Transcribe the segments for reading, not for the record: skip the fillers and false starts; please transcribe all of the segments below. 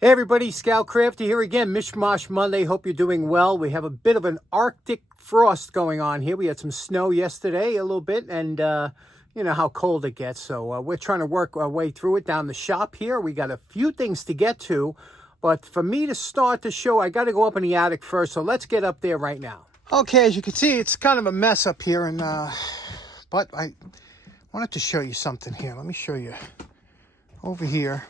Hey everybody, Scout Crafty here again, Mishmash Monday. Hope you're doing well. We have a bit of an Arctic frost going on here. We had some snow yesterday, a little bit, and you know how cold it gets. So we're trying to work our way through it down the shop here. We got a few things to get to, but for me to start the show, I got to go up in the attic first. So let's get up there right now. Okay, as you can see, it's kind of a mess up here, and but I wanted to show you something here. Let me show you over here.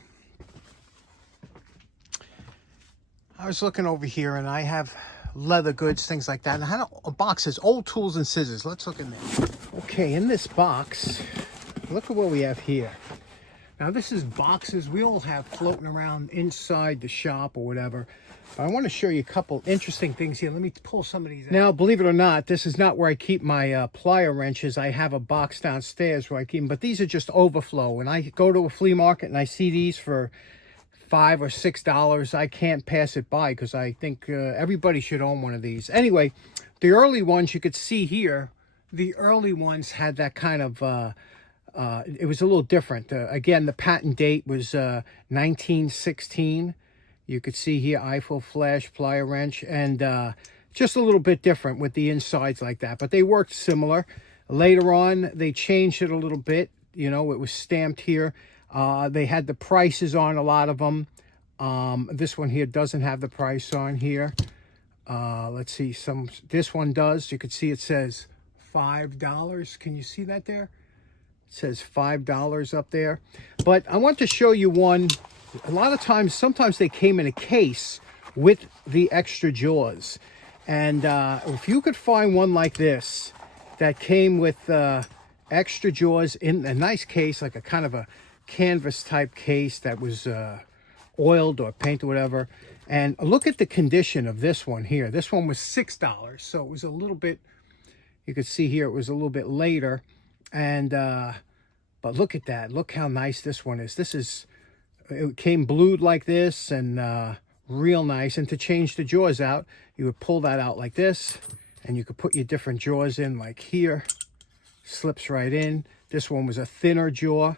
I was looking over here, and I have leather goods, things like that. And I had a box that says old tools and scissors. Let's look in there. Okay, in this box, look at what we have here. Now, this is boxes we all have floating around inside the shop or whatever. But I want to show you a couple interesting things here. Let me pull some of these out. Now, believe it or not, this is not where I keep my plier wrenches. I have a box downstairs where I keep them. But these are just overflow. When I go to a flea market and I see these for $5 or $6, I can't pass it by because I think everybody should own one of these. Anyway, the early ones you could see here, the early ones had that kind of, it was a little different. Again, the patent date was 1916. You could see here Eiffel flash plier wrench, and just a little bit different with the insides like that. But they worked similar. Later on, they changed it a little bit. You know, it was stamped here. They had the prices on a lot of them. This one here doesn't have the price on here. Let's see, this one does. You can see it says $5. Can you see that there? It says $5 up there. But I want to show you one. A lot of times, sometimes they came in a case with the extra jaws. And if you could find one like this that came with extra jaws in a nice case, like a kind of a canvas type case that was oiled or painted or whatever, and look at the condition of this one here. This one was $6, so it was a little bit, you could see here it was a little bit later, and but look at that. Look how nice this one is. It came blued like this, and real nice. And to change the jaws out, you would pull that out like this, and you could put your different jaws in, like here. Slips right in. This one was a thinner jaw.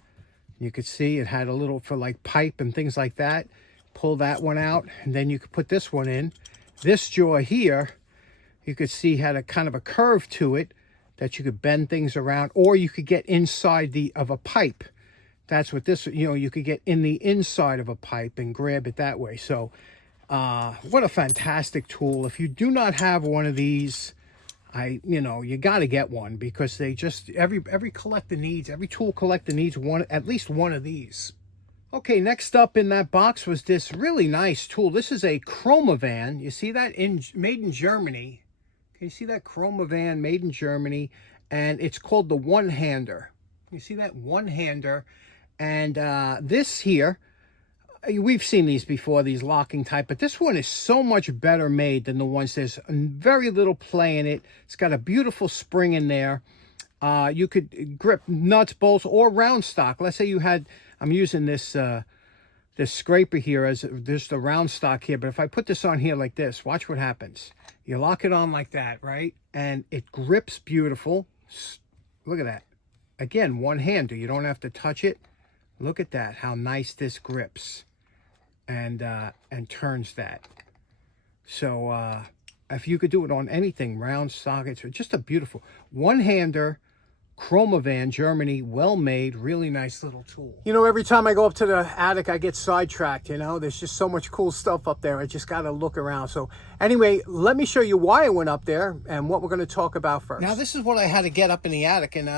You could see it had a little for like pipe and things like that. Pull that one out, and then you could put this one in. This jaw here, you could see had a kind of a curve to it that you could bend things around, or you could get inside of a pipe. That's what this, you know, you could get in the inside of a pipe and grab it that way. So what a fantastic tool. If you do not have one of these, you got to get one, because they just, every collector needs, every tool collector needs one, at least one of these. Okay, next up in that box was this really nice tool. This is a Chromovan. You see that? Made in Germany. Can you see that? Chromovan, made in Germany. And it's called the one-hander. You see that? One-hander. And this here, we've seen these before, these locking type, but this one is so much better made than the ones. There's very little play in it. It's got a beautiful spring in there. You could grip nuts, bolts, or round stock. Let's say you had, I'm using this this scraper here as there's the round stock here, but if I put this on here like this, watch what happens. You lock it on like that, right? And it grips beautiful. Look at that. Again, one-hander. You don't have to touch it. Look at that, how nice this grips and turns that. So if you could do it on anything, round sockets, or just a beautiful one-hander, Chromovan, Germany, well-made, really nice little tool. You know, every time I go up to the attic, I get sidetracked, you know. There's just so much cool stuff up there. I just got to look around. So anyway, let me show you why I went up there and what we're going to talk about first. Now, this is what I had to get up in the attic, and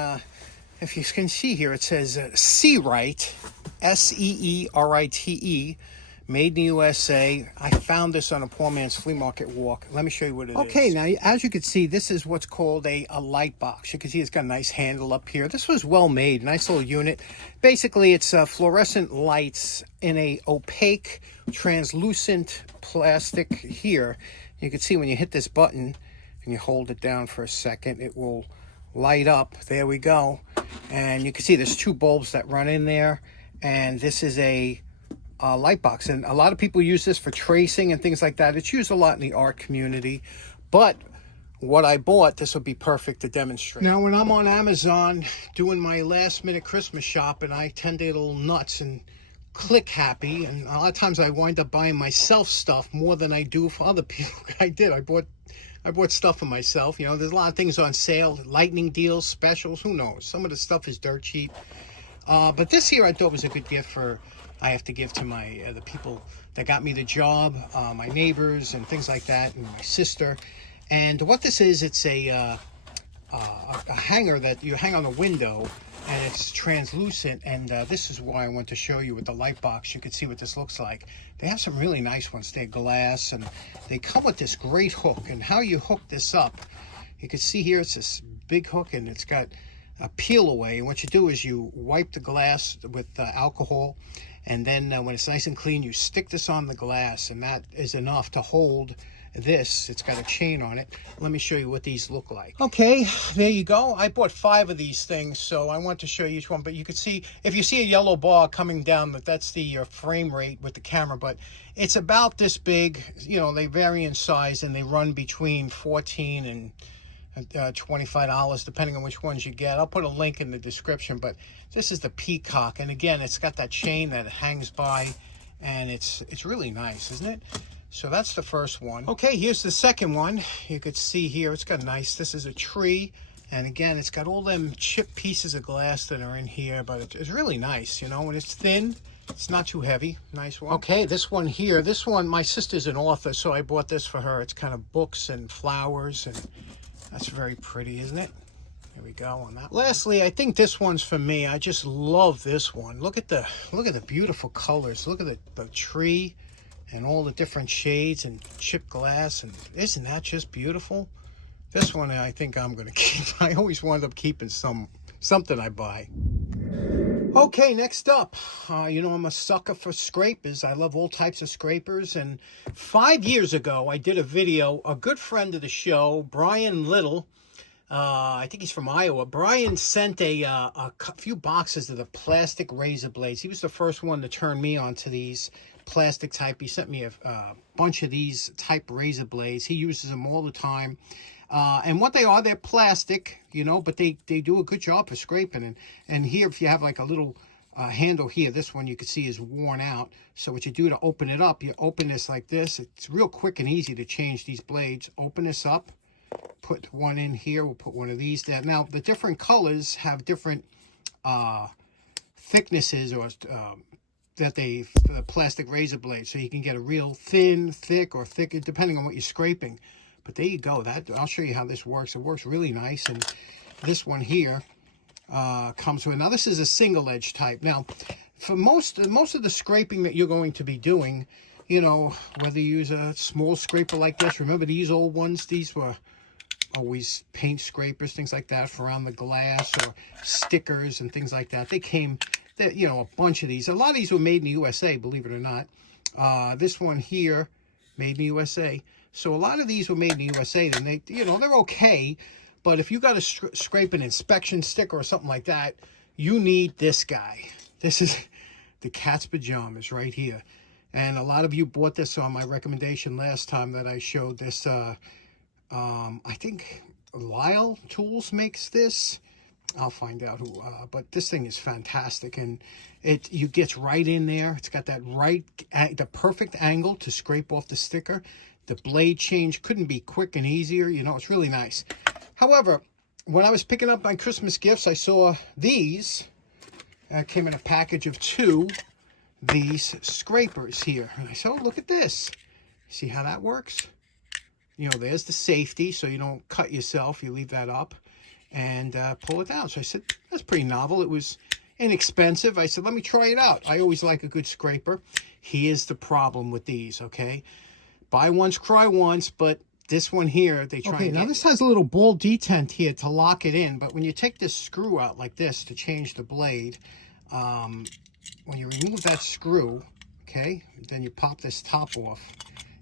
if you can see here, it says SeeRite, SeeRite, made in the USA. I found this on a poor man's flea market walk. Let me show you what it is. Okay, now, as you can see, this is what's called a Lightbox. You can see it's got a nice handle up here. This was well made, nice little unit. Basically, it's fluorescent lights in a opaque, translucent plastic here. You can see when you hit this button and you hold it down for a second, it will light up. There we go. And you can see there's two bulbs that run in there, and this is a light box, and a lot of people use this for tracing and things like that. It's used a lot in the art community, but what I bought, this would be perfect to demonstrate. Now, when I'm on Amazon doing my last minute Christmas shopping, I tend to get a little nuts and click happy, and a lot of times I wind up buying myself stuff more than I do for other people. I bought stuff for myself. You know, there's a lot of things on sale, lightning deals, specials, who knows. Some of the stuff is dirt cheap. But this here I thought was a good gift for, I have to give to my the people that got me the job, my neighbors and things like that, and my sister. And what this is, it's a hanger that you hang on the window, and it's translucent. And this is why I want to show you with the Lightbox. You can see what this looks like. They have some really nice ones. They're glass, and they come with this great hook. And how you hook this up, you can see here it's this big hook, and it's got a peel away. And what you do is you wipe the glass with alcohol, and then when it's nice and clean, you stick this on the glass, and that is enough to hold this. It's got a chain on it. Let me show you what these look like. Okay, there you go. I bought 5 of these things, so I want to show you each one. But you can see, if you see a yellow bar coming down, that's the frame rate with the camera. But it's about this big. You know, they vary in size, and they run between $14 and $25 depending on which ones you get. I'll put a link in the description. But this is the Peacock, and again, it's got that chain that hangs by, and it's really nice, isn't it? So that's the first one. Okay, here's the second one. You could see here, it's got nice, this is a tree. And again, it's got all them chipped pieces of glass that are in here, but it's really nice, you know, when it's thin, it's not too heavy. Nice one. Okay, this one here, this one, my sister's an author, so I bought this for her. It's kind of books and flowers, and that's very pretty, isn't it? Here we go on that. Lastly, I think this one's for me. I just love this one. Look at the beautiful colors. Look at the tree and all the different shades and chipped glass, and isn't that just beautiful? This one I think I'm gonna keep. I always wind up keeping something I buy. Okay, next up, you know, I'm a sucker for scrapers. I love all types of scrapers, and 5 years ago I did a video. A good friend of the show, Brian Little, I think he's from Iowa. Brian sent a few boxes of the plastic razor blades. He was the first one to turn me on to these plastic type. He sent me a bunch of these type razor blades. He uses them all the time. And what they are, they're plastic, you know, but they do a good job for scraping. And here, if you have like a little handle here, this one you can see is worn out. So what you do to open it up, you open this like this. It's real quick and easy to change these blades. Open this up, put one in here. We'll put one of these down. Now, the different colors have different thicknesses, or the plastic razor blade. So you can get a real thin, thick, or thick, depending on what you're scraping. But there you go. I'll show you how this works. It works really nice. And this one here comes with, now this is a single edge type. Now, for most of the scraping that you're going to be doing, you know, whether you use a small scraper like this, remember these old ones? These were always paint scrapers, things like that, for around the glass, or stickers and things like that. They came, you know, a bunch of these. A lot of these were made in the USA, believe it or not. This one here, made in the USA. So a lot of these were made in the USA, and they, you know, they're okay. But if you got to scrape an inspection sticker or something like that, you need this guy. This is the cat's pajamas right here. And a lot of you bought this on my recommendation last time that I showed this. I think Lyle Tools makes this. I'll find out who, but this thing is fantastic, and you gets right in there. It's got that the perfect angle to scrape off the sticker. The blade change couldn't be quick and easier. You know, it's really nice. However, when I was picking up my Christmas gifts, I saw these. Came in a package of 2, these scrapers here. And I said, oh, look at this. See how that works? You know, there's the safety, so you don't cut yourself. You leave that up and pull it down. So I said, that's pretty novel. It was inexpensive. I said, let me try it out. I always like a good scraper. Here's the problem with these, okay? Buy once, cry once, but this one here, they try. Okay, now this has a little ball detent here to lock it in, but when you take this screw out like this to change the blade, when you remove that screw, okay, then you pop this top off,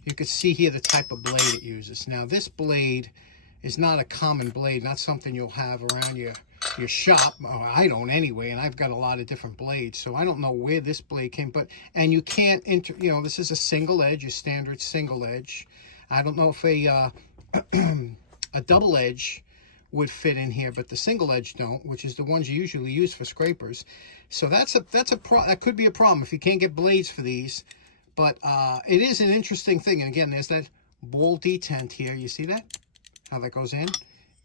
you can see here the type of blade it uses. Now, this blade is not a common blade, not something you'll have around your shop, or I don't anyway, and I've got a lot of different blades, so I don't know where this blade came, and you can't you know, this is a single edge, your standard single edge. I don't know if a double edge would fit in here, but the single edge don't, which is the ones you usually use for scrapers. So that could be a problem if you can't get blades for these. But it is an interesting thing. And again, there's that ball detent here. You see that? How that goes in?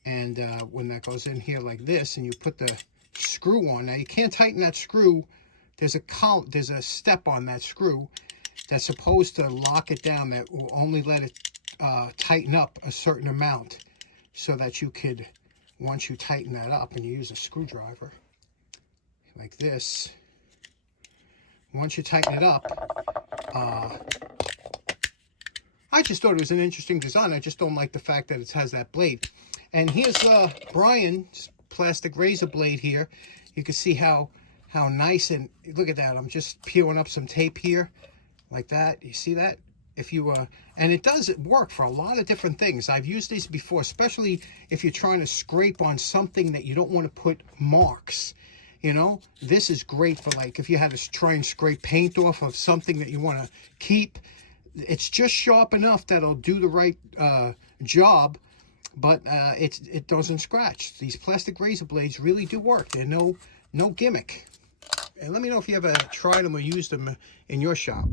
And when that goes in here like this, and you put the screw on. Now you can't tighten that screw. There's a step on that screw that's supposed to lock it down, that will only let it tighten up a certain amount, so that you could, once you tighten that up and you use a screwdriver like this, once you tighten it up, I just thought it was an interesting design. I just don't like the fact that it has that blade. And here's Brian's plastic razor blade here. You can see how nice, and look at that. I'm just peeling up some tape here like that. You see that? If you and it does work for a lot of different things. I've used these before, especially if you're trying to scrape on something that you don't want to put marks. You know, this is great for, like, if you had to try and scrape paint off of something that you want to keep. It's just sharp enough that it'll do the right job, but it doesn't scratch. These plastic razor blades really do work. They're no gimmick. And let me know if you ever tried them or used them in your shop.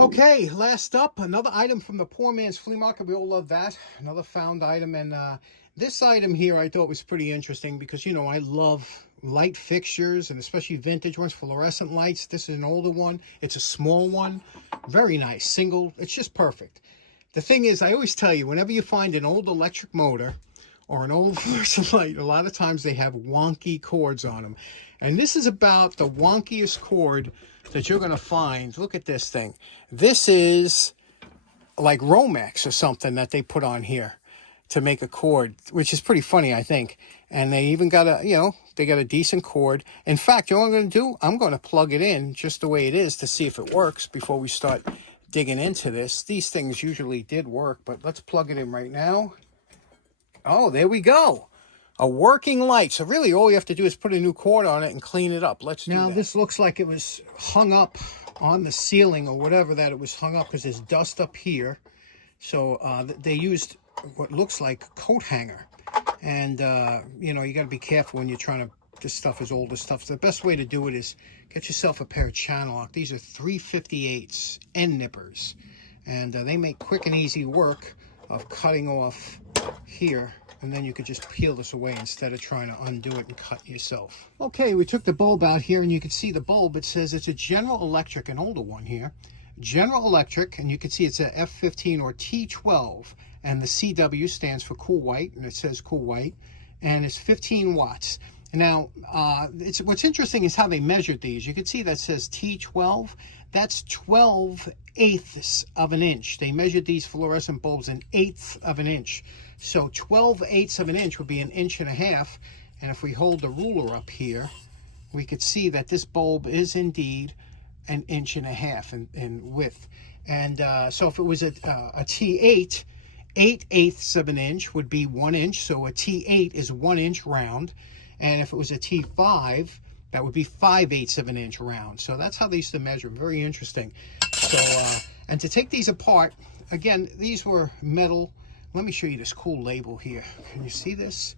Okay, last up, another item from the poor man's flea market. We all love that. Another found item. And this item here I thought was pretty interesting because, you know, I love light fixtures, and especially vintage ones, fluorescent lights. This is an older one. It's a small one. Very nice. Single. It's just perfect. The thing is, I always tell you, whenever you find an old electric motor or an old fluorescent light, a lot of times they have wonky cords on them. And this is about the wonkiest cord that you're going to find. Look at this thing. This is like Romex or something that they put on here to make a cord, which is pretty funny, I think. And they even got a, you know, they got a decent cord. In fact, you know what I'm going to do? I'm going to plug it in just the way it is to see if it works before we start digging into this. These things usually did work, but let's plug it in right now. Oh, there we go. A working light. So really all you have to do is put a new cord on it and clean it up. Let's do that. Now this looks like it was hung up on the ceiling or whatever that it was hung up, because there's dust up here. So they used what looks like a coat hanger. And, you know, you got to be careful when you're trying to, this stuff is older stuff. So the best way to do it is get yourself a pair of channel lock. These are 3/58 end nippers. And they make quick and easy work of cutting off here. And then you could just peel this away instead of trying to undo it and cut yourself. Okay, we took the bulb out here, and you can see the bulb. It says it's a General Electric, an older one here. General Electric, and you can see it's a F15 or T12. And the CW stands for cool white, and it says cool white. And it's 15 watts. Now, what's interesting is how they measured these. You can see that says T12. That's 12/8 of an inch. They measured these fluorescent bulbs an 1/8 of an inch. So 12/8 of an inch would be an 1.5 inches. And if we hold the ruler up here, we could see that this bulb is indeed an 1.5 inches in width. And so if it was a T8, 8/8 of an inch would be 1 inch. So a T8 is 1 inch round. And if it was a T5, that would be 5/8 of an inch round. So that's how they used to measure. Very interesting. So, and to take these apart, again, these were metal. Let me show you this cool label here. Can you see this?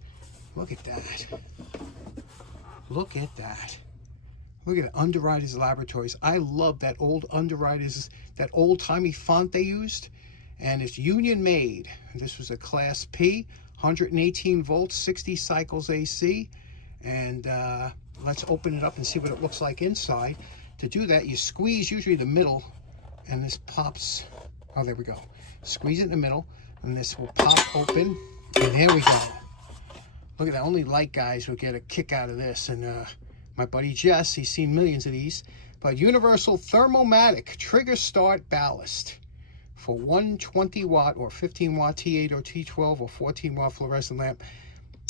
Look at that. Look at that. Look at Underwriters Laboratories. I love that old Underwriters, that old-timey font they used. And it's union made. This was a Class P, 118 volts, 60 cycles AC. And let's open it up and see what it looks like inside. To do that, you squeeze usually the middle, and this pops. Oh, there we go. Squeeze it in the middle, and this will pop open. And there we go. Look at that. Only light guys will get a kick out of this. And my buddy Jess, he's seen millions of these. But Universal Thermomatic Trigger Start Ballast for 120 watt or 15 watt T8 or T12 or 14 watt fluorescent lamp,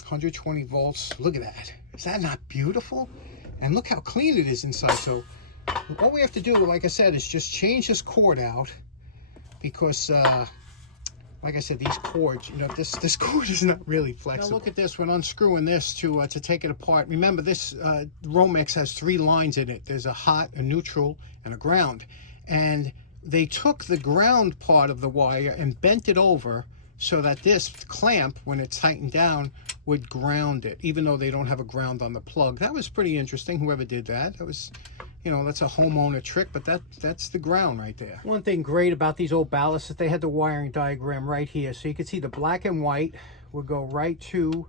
120 volts. Look at that. Is that not beautiful? And look how clean it is inside. So all we have to do, like I said, is just change this cord out, because like I said, these cords, you know, this cord is not really flexible. Now look at this. When unscrewing this to take it apart, remember this Romex has 3 lines in it. There's a hot, a neutral, and a ground. And they took the ground part of the wire and bent it over so that this clamp, when it's tightened down, would ground it, even though they don't have a ground on the plug. That was pretty interesting, whoever did that. That was, you know, that's a homeowner trick, but that's the ground right there. One thing great about these old ballasts is they had the wiring diagram right here. So you can see the black and white would go right to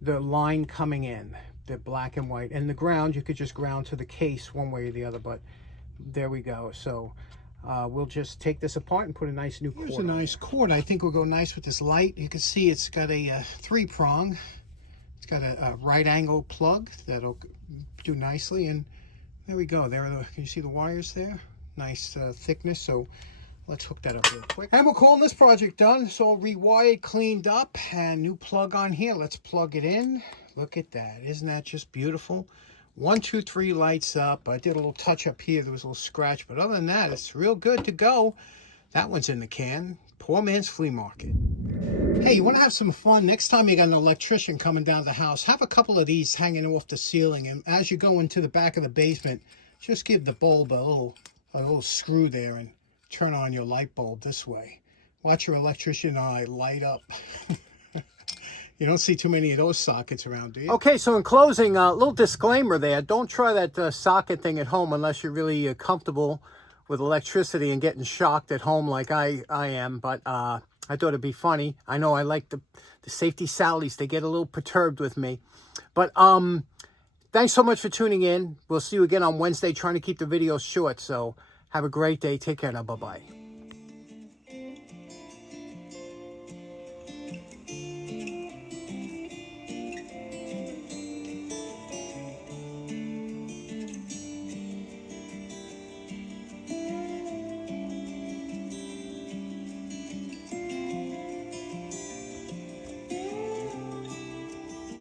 the line coming in, the black and white. And the ground, you could just ground to the case one way or the other, but there we go. So we'll just take this apart and put a nice new cord. Here's a nice cord. I think will go nice with this light. You can see it's got a 3-prong. It's got a right angle plug that'll do nicely. And there we go. There are the, can you see the wires there? Nice thickness. So let's hook that up real quick. And we're calling this project done. It's all rewired, cleaned up, and new plug on here. Let's plug it in. Look at that. Isn't that just beautiful? 1, 2, 3 lights up. I did a little touch up here. There was a little scratch, but other than that, it's real good to go. That one's in the can. Poor man's flea market. Hey, you want to have some fun? Next time you got an electrician coming down the house, have a couple of these hanging off the ceiling. And as you go into the back of the basement, just give the bulb a little screw there and turn on your light bulb this way. Watch your electrician eye light up. You don't see too many of those sockets around, do you? Okay, so in closing, a little disclaimer there. Don't try that socket thing at home unless you're really comfortable with electricity and getting shocked at home like I am. But I thought it'd be funny. I know I like the safety Sallies. They get a little perturbed with me. But thanks so much for tuning in. We'll see you again on Wednesday, trying to keep the videos short. So have a great day. Take care now. Bye-bye.